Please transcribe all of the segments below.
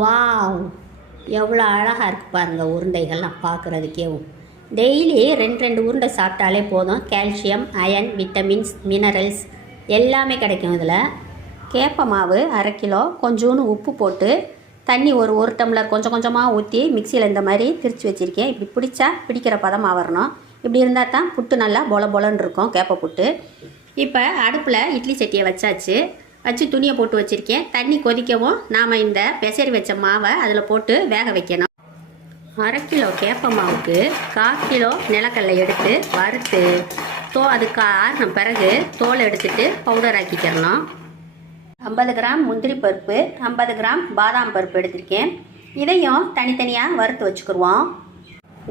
Wow, எவ்வளோ அழகாக இருக்குது பாருங்கள் உருண்டைகள்லாம் பார்க்குறதுக்கேவும். டெய்லி 2 உருண்டை சாப்பிட்டாலே போதும். கால்சியம், அயன், விட்டமின்ஸ், மினரல்ஸ் எல்லாமே கிடைக்கும். இதில் கேப்ப மாவு 1/2 கிலோ, கொஞ்சோண்டு உப்பு போட்டு தண்ணி ஒரு டம்ளர் கொஞ்சம் கொஞ்சமாக ஊற்றி மிக்சியில் இந்த மாதிரி திரித்து வச்சுருக்கேன். இப்படி பிடிக்கிற பதமாக வரணும். இப்படி இருந்தால் தான் புட்டு நல்லா பொலன்னு இருக்கும், கேப்பை புட்டு. இப்போ அடுப்பில் இட்லி சட்டியை வச்சு துணியை போட்டு வச்சுருக்கேன். தண்ணி கொதிக்கவும் நாம் இந்த பெசரி வச்ச மாவை அதில் போட்டு வேக வைக்கணும். 1/2 கிலோ கேப்ப மாவுக்கு 1/4 கிலோ நிலக்கடலை எடுத்து வறுத்து அதுக்கு ஆறின பிறகு தோலை எடுத்துட்டு பவுடர் ஆக்கிக்கிறணும். 50 கிராம் முந்திரி பருப்பு, 50 கிராம் பாதாம் பருப்பு எடுத்திருக்கேன். இதையும் தனித்தனியாக வறுத்து வச்சுக்கிடுவோம்.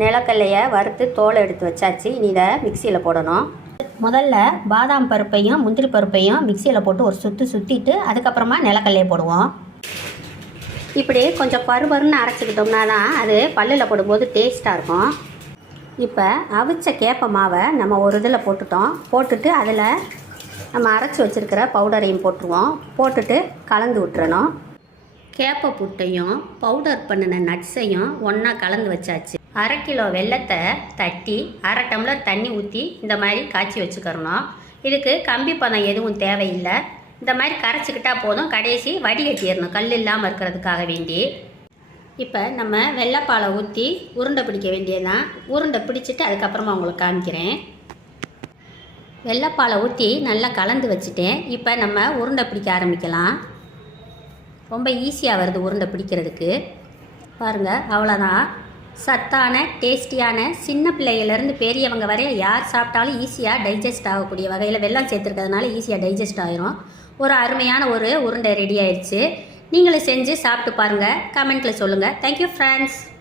நிலக்கடலையை வறுத்து தோலை எடுத்து வச்சாச்சு. இனி இதை மிக்சியில் போடணும். முதல்ல பாதாம் பருப்பையும் முந்திரி பருப்பையும் மிக்சியில் போட்டு ஒரு சுற்றிட்டு அதுக்கப்புறமா நிலக்கடலையை போடுவோம். இப்படி கொஞ்சம் பருன்னு அரைச்சிக்கிட்டோம்னா தான் அது பல்லில் போடும்போது டேஸ்ட்டாக இருக்கும். இப்போ அவிச்ச கேப்ப மாவை நம்ம ஒரு இதில் போட்டுட்டு அதில் நம்ம அரைச்சி வச்சுருக்கிற பவுடரையும் போட்டுட்டு கலந்து விட்டுறணும். கேப்ப புட்டையும் பவுடர் பண்ணின நட்ஸையும் ஒன்றா கலந்து வச்சாச்சு. 1/2 கிலோ வெல்லத்தை தட்டி 1/2 டம்ளர் தண்ணி ஊற்றி இந்த மாதிரி காய்ச்சி வச்சுக்கிறணும். இதுக்கு கம்பி பதம் எதுவும் தேவையில்லை. இந்த மாதிரி கரைச்சிக்கிட்டா போதும். கடைசி வடிகட்டிடணும், கல் இல்லாமல் இருக்கிறதுக்காக வேண்டி. இப்போ நம்ம வெள்ளைப்பாலை ஊற்றி உருண்டை பிடிக்க வேண்டியதுதான். உருண்டை பிடிச்சிட்டு அதுக்கப்புறமா உங்களுக்கு காமிக்கிறேன். வெள்ளைப்பாலை ஊற்றி நல்லா கலந்து வச்சுட்டேன். இப்போ நம்ம உருண்டை பிடிக்க ஆரம்பிக்கலாம். ரொம்ப ஈஸியாக வருது உருண்டை பிடிக்கிறதுக்கு. பாருங்கள், அவ்வளோதான். சத்தான டேஸ்டியான சின்ன பிள்ளையிலேருந்து பெரியவங்க வரைய யார் சாப்பிட்டாலும் ஈஸியாக டைஜஸ்ட் ஆகக்கூடிய வகையில் வெல்லம் சேர்த்துருக்கிறதுனால ஈஸியாக டைஜஸ்ட் ஆகிரும். ஒரு அருமையான ஒரு உருண்டை ரெடி ஆயிடுச்சு. நீங்களும் செஞ்சு சாப்பிட்டு பாருங்கள். கமெண்ட்டில் சொல்லுங்கள். Thank you friends.